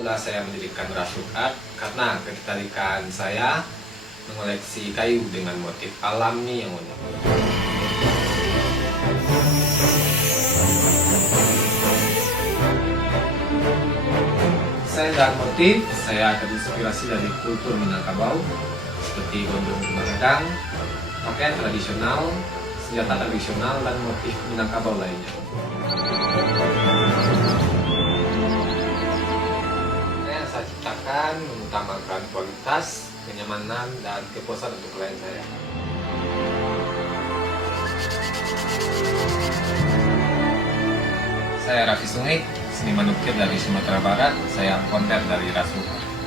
mula saya mendirikan Rasuk Art karena ketertarikan saya mengoleksi kayu dengan motif alami yang unik. Desain dan motif saya terinspirasi dari kultur Minangkabau seperti gondong Bagadang, pakaian tradisional, senjata tradisional, dan motif Minangkabau lainnya. Yang saya ciptakan mengutamakan kualitas, kenyamanan, dan kepuasan untuk klien saya. Saya Raffi Sungit, seniman ukir dari Sumatera Barat. Saya founder dari Rasuk Art.